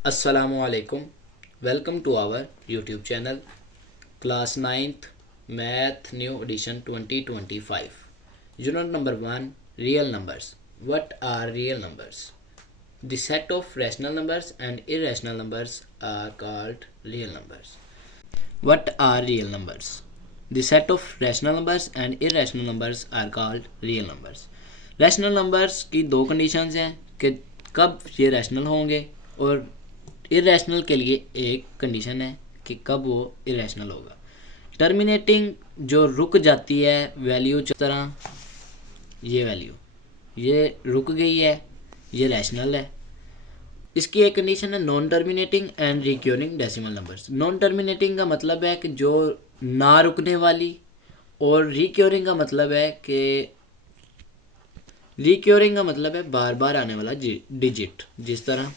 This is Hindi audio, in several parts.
Assalamualaikum. Welcome to our YouTube channel, Class 9th Math New Edition 2025. Unit number 1, Real Numbers. What are real numbers? The set of rational numbers and irrational numbers are called real numbers. What are real numbers? The set of rational numbers and irrational numbers are called real numbers. Rational numbers की दो कंडीशंस हैं कि कब ये रैशनल होंगे, और इरेशनल के लिए एक कंडीशन है कि कब वो इरेशनल होगा। टर्मिनेटिंग जो रुक जाती है वैल्यू, जिस तरह ये वैल्यू ये रुक गई है, ये रैशनल है। इसकी एक कंडीशन है non terminating and recurring decimal numbers. Non terminating का मतलब है कि जो ना रुकने वाली, और रिक्योरिंग का मतलब है कि रिक्योरिंग का मतलब है बार बार आने वाला डिजिट। जिस तरह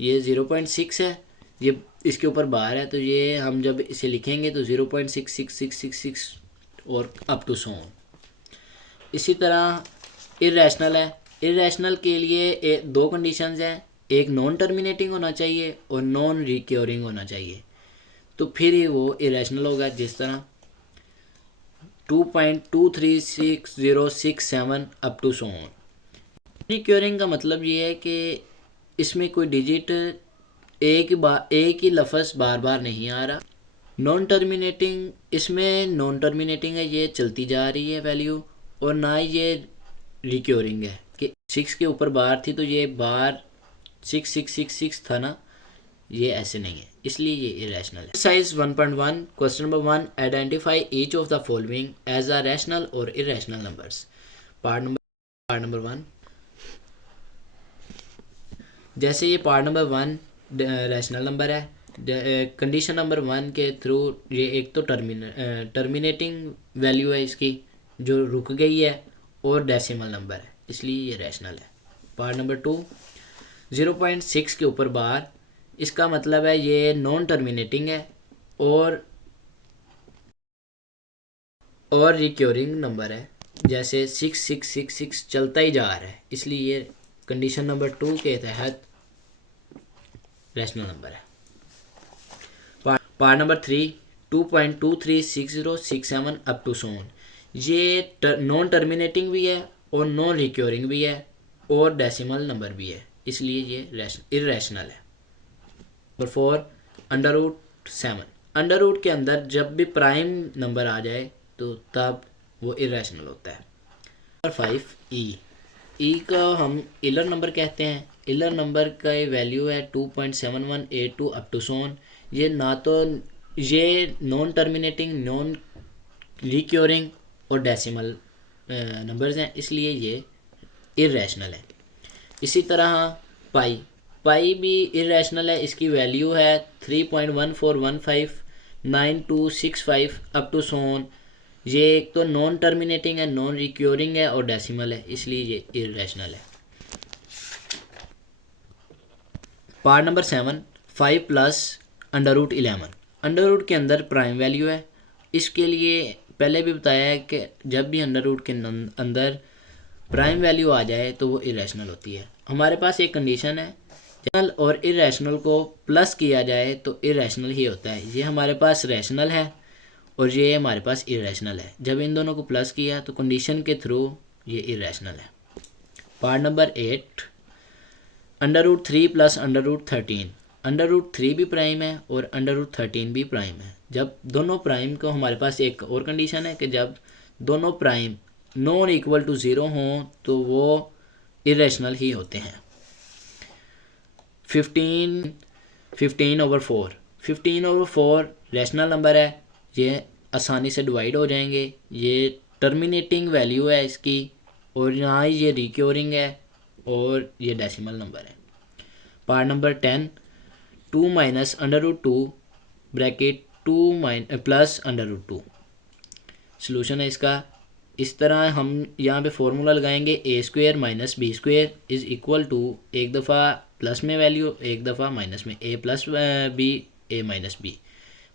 ये 0.6 है, ये इसके ऊपर बार है, तो ये हम जब इसे लिखेंगे तो 0.66666 और अप टू सो ऑन। इसी तरह इरेशनल है। इरेशनल के लिए दो कंडीशंस हैं, एक नॉन टर्मिनेटिंग होना चाहिए और नॉन रिक्योरिंग होना चाहिए, तो फिर ही वो इरेशनल होगा। जिस तरह 2.236067 up to so on. Recurring का मतलब ये है कि इसमें कोई डिजिट एक ही लफ्ज़ बार बार नहीं आ रहा। नॉन टर्मिनेटिंग, इसमें नॉन टर्मिनेटिंग है, ये चलती जा रही है वैल्यू, और ना ये रिक्योरिंग है कि 6 के ऊपर बार थी तो ये बार 6666 था ना, ये ऐसे नहीं है, इसलिए ये इरेशनल है। Exercise 1.1 question number 1, identify each of the following as a rational और इरेशनल नंबर्स। पार्ट नंबर 1, जैसे ये पार्ट नंबर 1 रैशनल नंबर है, कंडीशन नंबर 1 के थ्रू ये एक तो टर्मिनेटिंग वैल्यू है इसकी जो रुक गई है, और डेसिमल नंबर है, इसलिए ये रैशनल है। पार्ट नंबर 2, 0.6 के ऊपर बार, इसका मतलब है ये नॉन टर्मिनेटिंग है और रिक्योरिंग नंबर है, जैसे 6666 चलता ही जा रहा है, इसलिए ये कंडीशन नंबर 2 के तहत रैशनल नंबर है। पार्ट नंबर 3, 2.236067 अप टू सोन, ये नॉन टर्मिनेटिंग भी है और नॉन रिक्योरिंग भी है और डेसिमल नंबर भी है, इसलिए ये इरेशनल है। नंबर 4, √7। अंडर रूट के अंदर जब भी प्राइम नंबर आ जाए तो तब वो इरेशनल होता है। नंबर 5, ई का हम इलर नंबर कहते हैं। इलर नंबर का वैल्यू है 2.7182 अप टू सोन। ये ना तो ये नॉन टर्मिनेटिंग, नॉन रिक्योरिंग और डेसिमल नंबर्स हैं, इसलिए ये इरेशनल है। इसी तरह पाई भी इरेशनल है, इसकी वैल्यू है 3.14159265 अप टू सोन। ये एक तो नॉन टर्मिनेटिंग है, नॉन रिक्योरिंग है और डेसिमल है, इसलिए ये इरेशनल है। Part number 7, 5 plus √11। Under root के अंदर प्राइम वैल्यू है, इसके लिए पहले भी बताया है कि जब भी अंडर रूट के अंदर प्राइम वैल्यू आ जाए तो वो इरेशनल होती है। हमारे पास एक कंडीशन है, रैशनल और इरेशनल को प्लस किया जाए तो इरेशनल ही होता है। ये हमारे पास रैशनल है और ये हमारे पास इरेशनल है, जब इन दोनों को प्लस किया तो कंडीशन के थ्रू ये इरेशनल है। Part number 8, √3 plus √13। √3 भी प्राइम है और √13 भी प्राइम है। जब दोनों प्राइम को, हमारे पास एक और कंडीशन है कि जब दोनों प्राइम नॉन इक्वल टू 0 हों तो वो इरेशनल ही होते हैं। 15/4। 15/4 रैशनल नंबर है, ये आसानी से डिवाइड हो जाएंगे। ये टर्मिनेटिंग वैल्यू है इसकी, और यहाँ ये रिक्योरिंग है और ये डेसिमल नंबर है। Part number 10, 2 minus √2 bracket 2 plus √2। Solution है इसका, इस तरह हम यहाँ पे फॉर्मूला लगाएंगे a² minus b² is equal to, एक दफ़ा प्लस में वैल्यू, एक दफ़ा माइनस में, a plus b a minus b।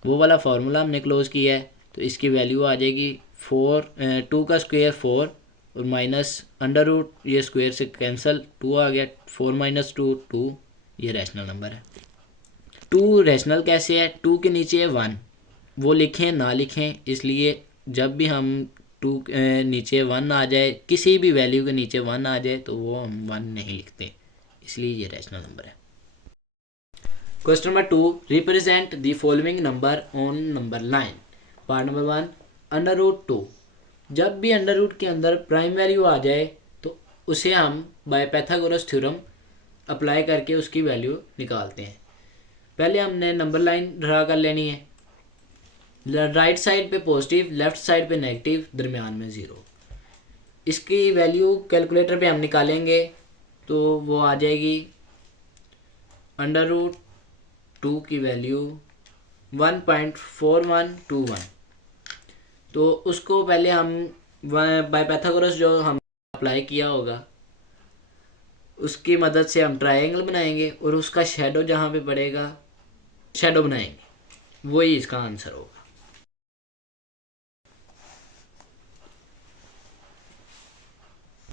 वो वाला फार्मूला हमने क्लोज किया है, तो इसकी वैल्यू आ जाएगी 2 का स्क्वायर 4 और माइनस √ ये स्क्वायर से कैंसिल, 2 आ गया, 4 - 2 2, ये रैशनल नंबर है। 2 रैशनल कैसे है, 2 के नीचे है 1, वो लिखें ना लिखें, इसलिए जब भी हम 2 नीचे 1 आ जाए, किसी भी वैल्यू के नीचे 1 आ जाए तो वो हम 1 नहीं लिखते, इसलिए ये रैशनल नंबर है। Question number 2, represent the following number on number line. Part number 1, √2। जब भी अंडर रूट के अंदर प्राइम वैल्यू आ जाए तो उसे हम बाय पाइथागोरस थ्योरम अप्लाई करके उसकी वैल्यू निकालते हैं। पहले हमने नंबर लाइन ड्रा कर लेनी है, राइट साइड पे पॉजिटिव, लेफ्ट साइड पे नेगेटिव, दरमियान में 0। इसकी वैल्यू कैलकुलेटर पे हम निकालेंगे तो वो आ जाएगी √2 की वैल्यू 1.4121। तो उसको पहले हम बाय पाइथागोरस जो हम अप्लाई किया होगा उसकी मदद से हम ट्रायंगल बनाएंगे और उसका शेडो जहाँ पे पड़ेगा शेडो बनाएंगे, वही इसका आंसर होगा।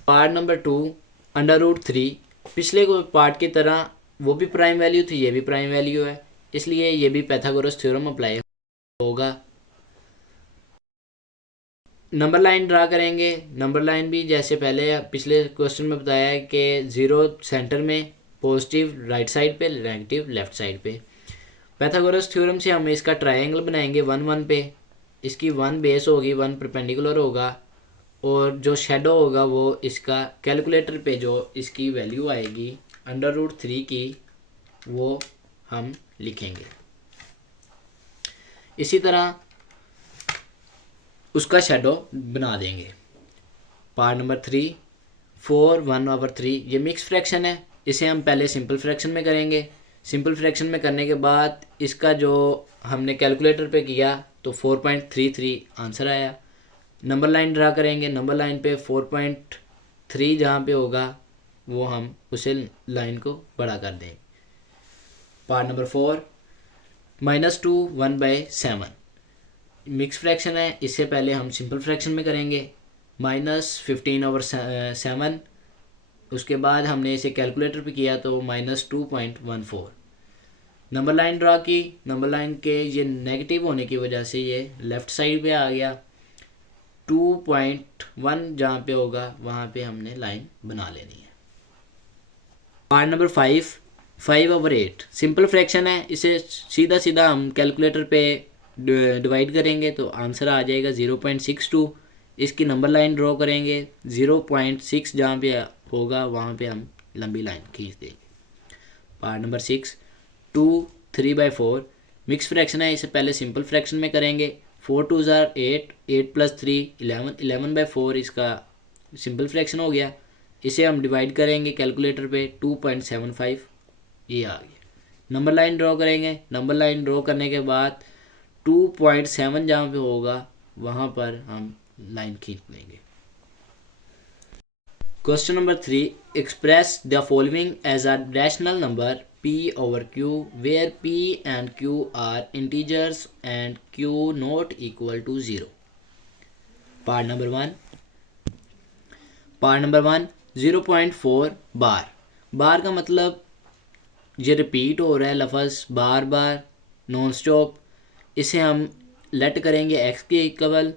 Part number 2, √3। पिछले को पार्ट की तरह वो भी प्राइम वैल्यू थी, ये भी प्राइम वैल्यू है, इसलिए ये भी पाइथागोरस थ्योरम अप्लाई होगा। नंबर लाइन ड्रा करेंगे, नंबर लाइन भी जैसे पहले पिछले क्वेश्चन में बताया है कि 0 सेंटर में, पॉजिटिव राइट साइड पे, नेगेटिव लेफ्ट साइड पे। पाइथागोरस थ्योरम से हम इसका ट्रायंगल बनाएंगे 1 1 पे, इसकी 1 बेस होगी, 1 परपेंडिकुलर होगा और जो शेडो होगा वो इसका कैलकुलेटर पे जो इसकी वैल्यू आएगी √3 की वो हम लिखेंगे। इसी तरह उसका शेडो बना देंगे। Part number 3, 4 1/3। ये मिक्स फ्रैक्शन है, इसे हम पहले सिंपल फ्रैक्शन में करेंगे। सिंपल फ्रैक्शन में करने के बाद इसका जो हमने कैलकुलेटर पे किया तो 4.33 आंसर आया। नंबर लाइन ड्रा करेंगे, नंबर लाइन पे 4.3 जहाँ पे होगा वो हम उसे लाइन को बड़ा कर देंगे। Part number 4, -2 1/7। मिक्स फ्रैक्शन है, इससे पहले हम सिंपल फ्रैक्शन में करेंगे, -15/7। उसके बाद हमने इसे कैलकुलेटर पे किया तो -2.14। नंबर लाइन ड्रा की, नंबर लाइन के ये नेगेटिव होने की वजह से ये लेफ़्ट साइड पे आ गया। 2.1 जहाँ पे होगा वहाँ पे हमने लाइन बना लेनी है। Part number 5, 5/8। सिंपल फ्रैक्शन है, इसे सीधा सीधा हम कैलकुलेटर पे डिवाइड करेंगे तो आंसर आ जाएगा 0.62। इसकी नंबर लाइन ड्रॉ करेंगे, 0.6 जहाँ पे होगा वहाँ पे हम लंबी लाइन खींच देंगे। Part number 6, 2 3/4। मिक्स फ्रैक्शन है, इसे पहले सिंपल फ्रैक्शन में करेंगे। 4 2 8, 8 + 3 11, 11/4 इसका सिंपल फ्रैक्शन हो गया। इसे हम डिवाइड करेंगे कैलकुलेटर पे, 2.75 ये आ गया। नंबर लाइन ड्रॉ करेंगे, नंबर लाइन ड्रॉ करने के बाद 2.7 जहाँ पे होगा वहाँ पर हम लाइन खींच लेंगे। Question number 3, express the following as a rational number p/q where p and q are integers and q not equal to 0। Part number 1, 0.4 बार। बार का मतलब ये रिपीट हो रहा है लफ्ज़ बार बार नॉन स्टॉप। इसे हम लेट करेंगे x के इक्वल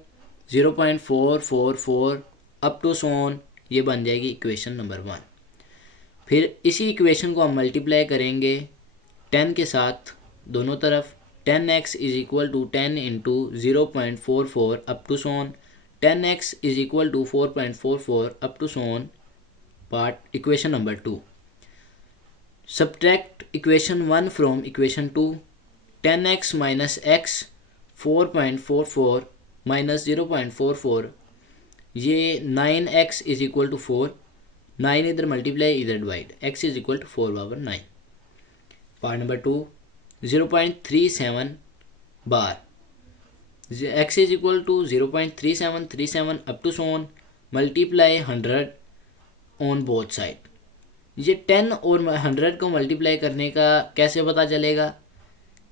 0.444 अप टू सोन, ये बन जाएगी इक्वेशन नंबर 1। फिर इसी इक्वेशन को हम मल्टीप्लाई करेंगे 10 के साथ दोनों तरफ। 10x = 10 × 0.44 up to so on, 10x = 4.44 up to so on. Part equation number 2, subtract equation 1 from equation 2। 10x - x 4.44 - 0.44, ये 9x = 4। 9 इधर मल्टीप्लाई इधर divide, x = 4/9। Part number 2, 0.37 bar. x = 0.3737 up to so on, multiply 100 on both side. ये 10 और 100 को मल्टीप्लाई करने का कैसे पता चलेगा?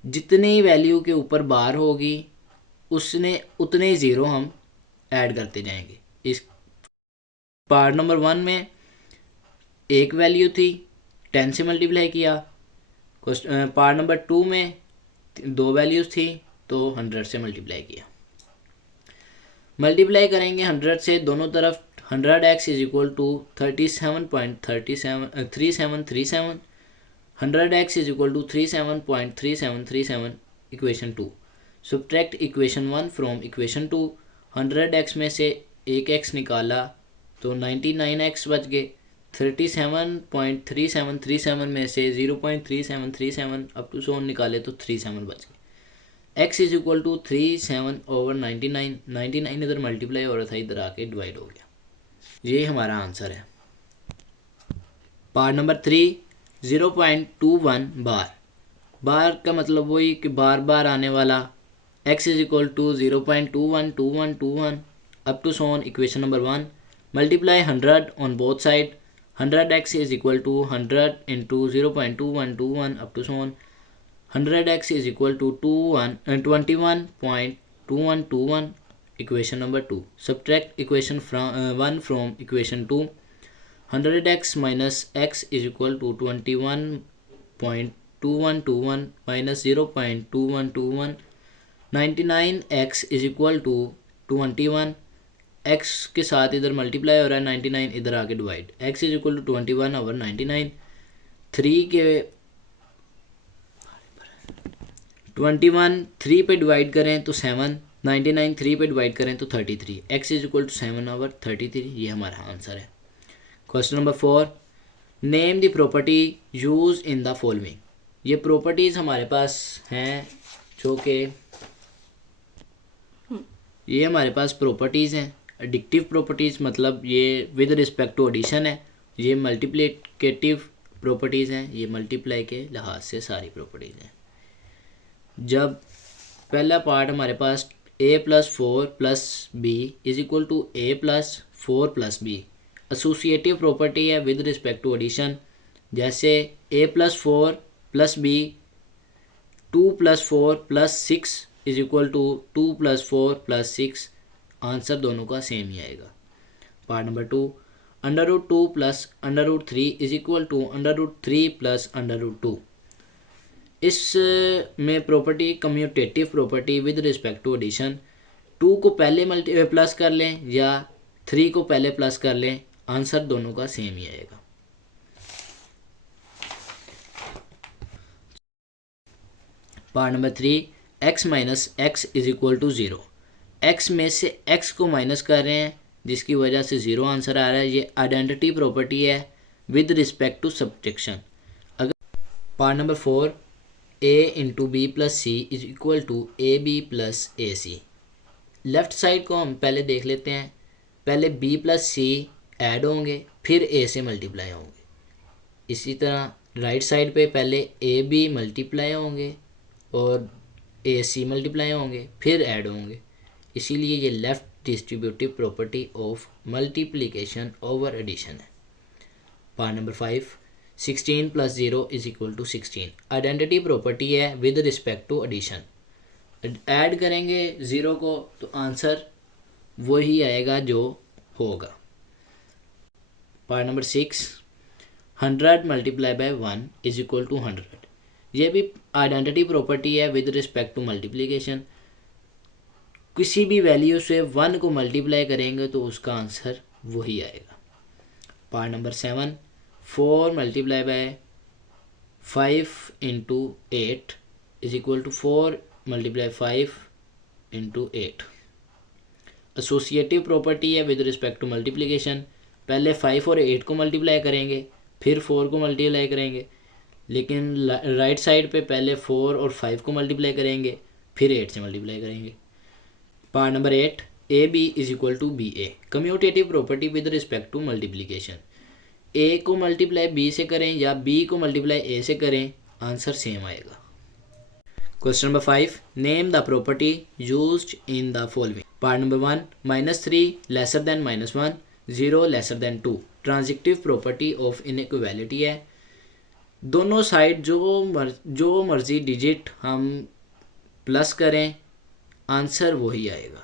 जितनी वैल्यू के ऊपर बार होगी उसने उतने ही ज़ीरो हम ऐड करते जाएंगे। इस पार्ट नंबर 1 में एक वैल्यू थी, 10 से मल्टीप्लाई किया, पार्ट नंबर 2 में 2 वैल्यूज़ थी तो 100 से मल्टीप्लाई किया। मल्टीप्लाई करेंगे 100 से दोनों तरफ। 100x is equal to 37.3737 100x is equal to 37.3737 equation 2। Subtract equation 1 from equation 2। 100x में से एक x निकाला तो 99x बच गए। 37.3737 में से 0.3737 अप टू सो निकाले तो 37 बच गए। x is equal to 37/99। 99 इधर मल्टीप्लाई हो रहा था, इधर आके डिवाइड हो गया। ये हमारा आंसर है। पार्ट नंबर 3 0.21 बार। बार का मतलब वही कि बार बार आने वाला। x is equal to 0.212121 up to so on equation number 1। Multiply 100 on both side. 100x is equal to 100 into 0.2121 up to so on. 100x is equal to 21.2121 equation number 2. Subtract equation 1 from equation 2. 100x minus x is equal to 21.2121 minus 0.2121. 99x is equal to 21. x के साथ इधर मल्टीप्लाई हो रहा है, 99 इधर आके divide. x is equal to 21/99। 3 के 21 3 पे डिवाइड करें तो 7, 99 3 पे डिवाइड करें तो 33। x is equal to 7/33। ये हमारा आंसर है। Question number 4 name the property use in the following. ये प्रॉपर्टीज़ हमारे पास हैं जो कि ये हमारे पास प्रॉपर्टीज़ हैं। एडिक्टिव प्रॉपर्टीज़ मतलब ये विद रिस्पेक्ट टू एडिशन है। ये मल्टीप्लिकेटिव प्रॉपर्टीज़ हैं, ये मल्टीप्लाई के लिहाज से सारी प्रॉपर्टीज़ हैं। जब पहला पार्ट हमारे पास a+4+b is equal to a+4+b associative property है विद रिस्पेक्ट टू एडिशन। जैसे a+4+b 2+4+6 is equal to 2+4+6। Answer दोनों का सेम ही आएगा। Part number 2 √2 plus √3 is equal to √3 plus √2। इस में property commutative property with respect to addition. 2 को पहले प्लस कर लें या 3 को पहले प्लस कर लें, आंसर दोनों का सेम ही आएगा। Part number 3 x minus x is equal to 0। x में से x को माइनस कर रहे हैं जिसकी वजह से 0 आंसर आ रहा है। ये आइडेंटिटी प्रॉपर्टी है विद रिस्पेक्ट टू सब्ट्रैक्शन। अगर part number 4 a into b plus c is equal to a b plus a c. Left side को हम पहले देख लेते हैं। पहले b प्लस सी ऐड होंगे फिर a से मल्टीप्लाई होंगे। इसी तरह राइट साइड पे पहले ए बी मल्टीप्लाई होंगे और ए सी मल्टीप्लाई होंगे फिर ऐड होंगे। इसीलिए ये left distributive property of multiplication over addition है। Part number 5 16 + 0 is equal to 16 identity property है with respect to addition. Add करेंगे 0 को तो आंसर वही आएगा जो होगा। Part number 6 100 × 1 is equal to 100। ये भी आइडेंटिटी प्रॉपर्टी है विद रिस्पेक्ट टू मल्टीप्लिकेशन। किसी भी वैल्यू से 1 को मल्टीप्लाई करेंगे तो उसका आंसर वही आएगा। Part number 7 4 × 5 into 8 is equal to 4 × 5 into 8। Associative property है विद रिस्पेक्ट टू मल्टीप्लिकेशन। पहले 5 और 8 को मल्टीप्लाई करेंगे फिर 4 को मल्टीप्लाई करेंगे, लेकिन राइट साइड पे पहले 4 और 5 को मल्टीप्लाई करेंगे फिर 8 से मल्टीप्लाई करेंगे। Part number 8 A B is equal to B A commutative property with respect to multiplication. A को मल्टीप्लाई बी से करें या बी को मल्टीप्लाई ए से करें, आंसर सेम आएगा। Question number 5 name the property used in the following. Part number 1 -3 lesser than -1 0 lesser than 2 transitive property of inequality है। दोनों साइड जो मर्जी डिजिट हम प्लस करें आंसर वही आएगा।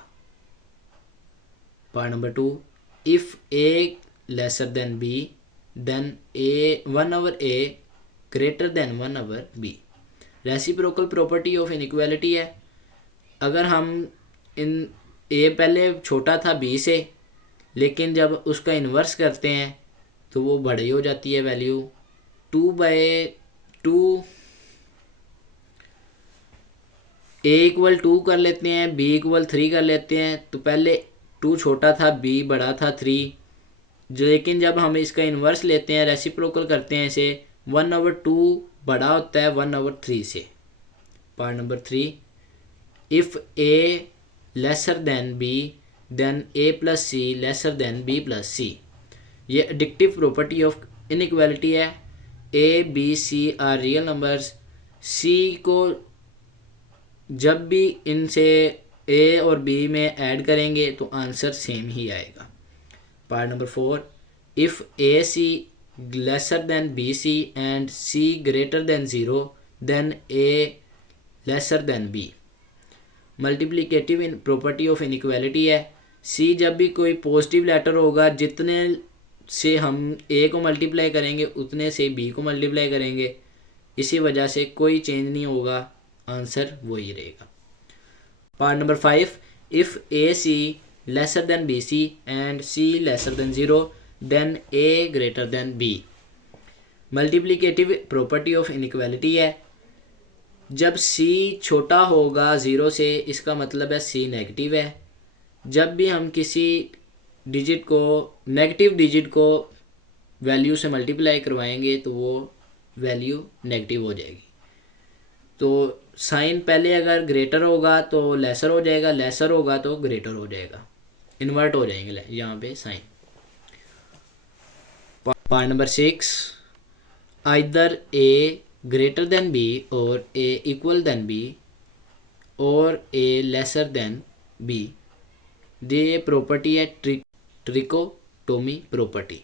Part number 2 if A lesser than B then a 1/a greater than 1/b। Reciprocal property of inequality है, अगर हम इन ए पहले छोटा था बी से, लेकिन जब उसका इन्वर्स करते हैं तो वो बड़ी हो जाती है वैल्यू। 2/2 ए इक्वल 2 कर लेते हैं, बी इक्वल 3 कर लेते हैं। तो पहले 2 छोटा था, बी बड़ा था 3, लेकिन जब हम इसका इन्वर्स लेते हैं, रेसिप्रोकल करते हैं इसे, 1/2 बड़ा होता है 1/3 से। Part number 3, if A lesser than B then A plus C lesser than B plus C. ये एडिक्टिव प्रॉपर्टी ऑफ इनइक्वालिटी है। A B C are real numbers, C को जब भी इनसे ए और बी में ऐड करेंगे तो आंसर सेम ही आएगा। Part number 4, if a c lesser than b c and c greater than 0 then a lesser than b. Multiplicative in property of inequality है। सी जब भी कोई पॉजिटिव लेटर होगा, जितने से हम ए को मल्टीप्लाई करेंगे उतने से बी को मल्टीप्लाई करेंगे, इसी वजह से कोई चेंज नहीं होगा, आंसर वही रहेगा। Part number 5, if a c lesser than b c and c lesser than 0 then a greater than b. Multiplicative property of inequality है, जब सी छोटा होगा 0 से, इसका मतलब है सी नेगेटिव है। जब भी हम किसी डिजिट को, नेगेटिव डिजिट को वैल्यू से मल्टीप्लाई करवाएंगे तो वो वैल्यू नेगेटिव हो जाएगी। तो साइन पहले अगर ग्रेटर होगा तो लेसर हो जाएगा, लेसर होगा तो ग्रेटर हो जाएगा, इन्वर्ट हो जाएंगे यहाँ पे sign. Part number 6, either A greater than B or A equal than B or A lesser than B. ये प्रॉपर्टी है trichotomy property.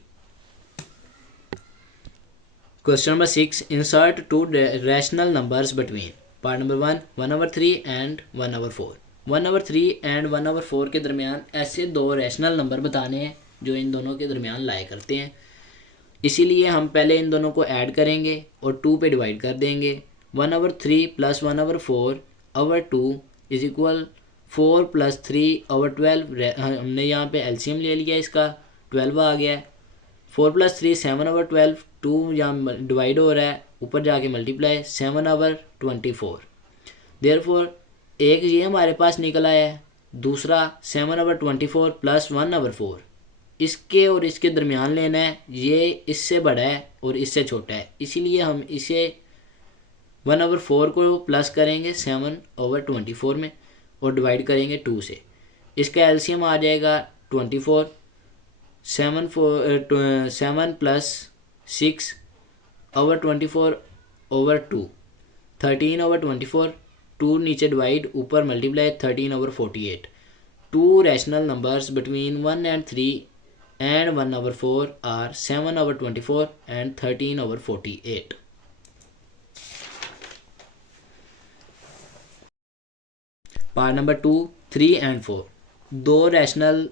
Question number 6, insert 2 rational numbers between. Part number 1, 1/3 and 1/4। 1/3 and 1/4 के दरमियान ऐसे दो रैशनल नंबर बताने हैं जो इन दोनों के दरमियान लाया करते हैं। इसीलिए हम पहले इन दोनों को ऐड करेंगे और 2 पे डिवाइड कर देंगे। 1/3 प्लस 1/4/2 इज इक्वल 4 + 3/12। हमने यहाँ पे एलसीएम ले लिया, इसका 12 आ गया है। 4 + 3 7/12, 2 यहाँ डिवाइड हो रहा है, ऊपर जाके मल्टीप्लाई 7/24। देयरफॉर एक ये हमारे पास निकल आया है, दूसरा 7/24 प्लस 1/4। इसके और इसके दरमियान लेना है, ये इससे बड़ा है और इससे छोटा है, इसीलिए हम इसे 1/4 को प्लस करेंगे 7/24 में और डिवाइड करेंगे 2 से। इसका एलसीएम आ जाएगा 24, 7 + 6/24/2, 13/24, 2 नीचे डिवाइड, ऊपर multiply 13/48। 2 rational numbers between 1 and 3 and 1/4 are 7/24 and 13/48। Part number 2, 3 and 4। दो रैशनल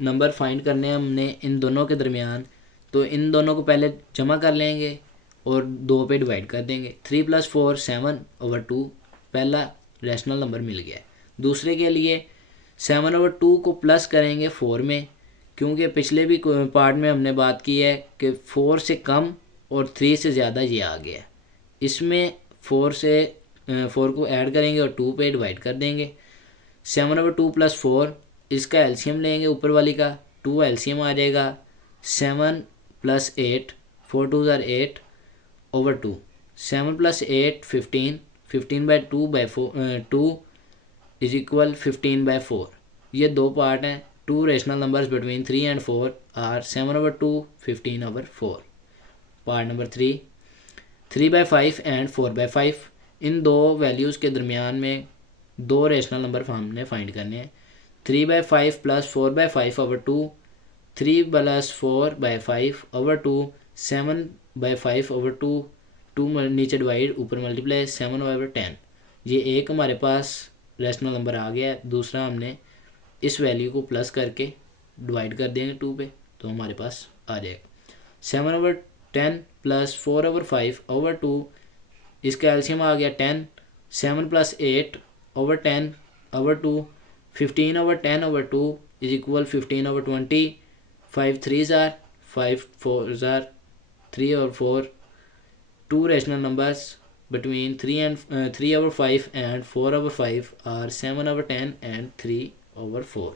नंबर फाइंड करने हैं हमने इन दोनों के दरमियान, तो इन दोनों को पहले जमा कर लेंगे और 2 पे डिवाइड कर देंगे। 3 + 4 7/2, पहला रैशनल नंबर मिल गया है। दूसरे के लिए 7/2 को प्लस करेंगे 4 में, क्योंकि पिछले भी पार्ट में हमने बात की है कि 4 से कम और 3 से ज़्यादा ये आ गया है। इसमें 4 को ऐड करेंगे और 2 पे डिवाइड कर देंगे। 7/2 + 4, इसका एलसीएम लेंगे ऊपर वाली का, 2 एलसीएम आ जाएगा। 7 + 8, 4 2 are 8/2। 7 + 8 15, 15/2 is equal 15/4। ये दो पार्ट हैं। 2 rational numbers between 3 and 4 are 7/2, 15/4। Part number 3, 3/5 and 4/5। इन दो वैल्यूज़ के दरमियान में 2 रैशनल नंबर हमने फाइंड करने हैं। 3/5 + 4/5/2, 3 + 4/5/2, 7/5/2, 2 नीचे डिवाइड, ऊपर मल्टीप्लाई 7/10। ये एक हमारे पास रैशनल नंबर आ गया है। दूसरा हमने इस वैल्यू को प्लस करके डिवाइड कर देंगे 2 पे, तो हमारे पास आ जाएगा 10 प्लस 4/5/2 इसका एल्शियम आ गया 10, 7 + 8/10/2, 15/10/2 is equal 15/20, 5 3s are 5 4s are 3 और 4, two rational numbers between 3/5 and 4/5 are 7/10 and 3/4.